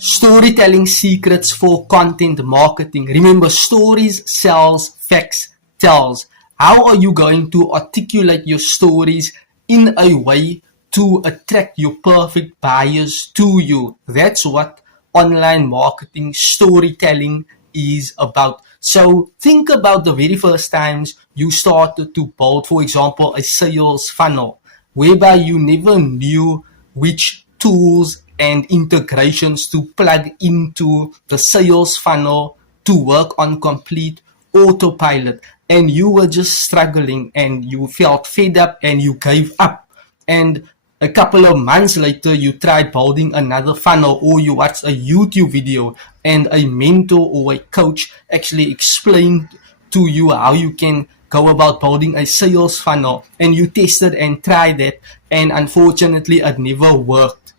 Storytelling secrets for content marketing. Remember, stories sells, facts tells. How are you going to articulate your stories in a way to attract your perfect buyers to you? That's what online marketing storytelling is about. So think about the very first times you started to build, for example, a sales funnel, whereby you never knew which tools and integrations to plug into the sales funnel to work on complete autopilot, and you were just struggling and you felt fed up and you gave up. And a couple of months later you tried building another funnel, or you watched a YouTube video and a mentor or a coach actually explained to you how you can go about building a sales funnel, and you tested and tried it, and unfortunately it never worked.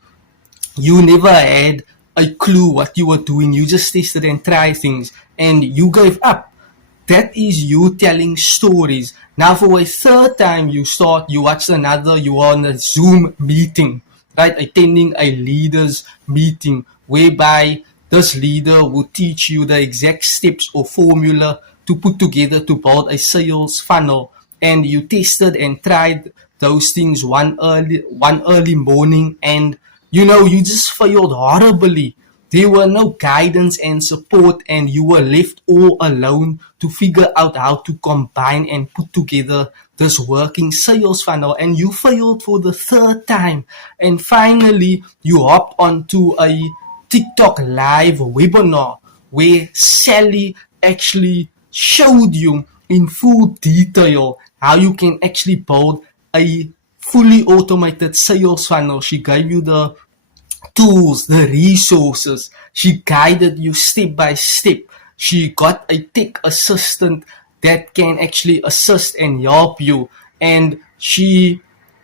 You never had a clue what you were doing. You just tested and tried things and you gave up. That is you telling stories. Now for a third time you watch another, you are on a Zoom meeting, right? Attending a leaders meeting whereby this leader will teach you the exact steps or formula to put together to build a sales funnel. And you tested and tried those things one early morning, and you just failed horribly. There were no guidance and support, and you were left all alone to figure out how to combine and put together this working sales funnel, and you failed for the third time. And finally, you hopped onto a TikTok live webinar where Sally actually showed you in full detail how you can actually build a fully automated sales funnel. She gave you the tools, the resources. She guided you step by step. She got a tech assistant that can actually assist and help you. And she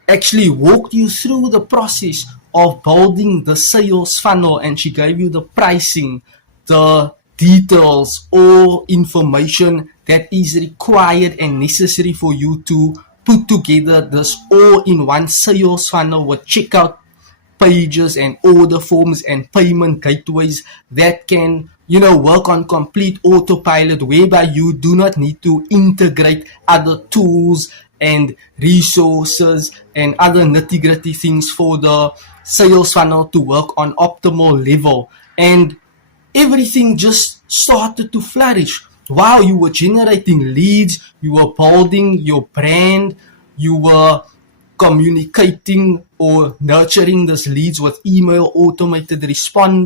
actually walked you through the process of building the sales funnel, and she gave you the pricing, the details, all information that is required and necessary for you to put together this all-in-one sales funnel with checkout pages and order forms and payment gateways that can work on complete autopilot, whereby you do not need to integrate other tools and resources and other nitty-gritty things for the sales funnel to work on optimal level. And everything just started to flourish. Wow, you were generating leads, you were building your brand, you were communicating or nurturing these leads with email automated responders.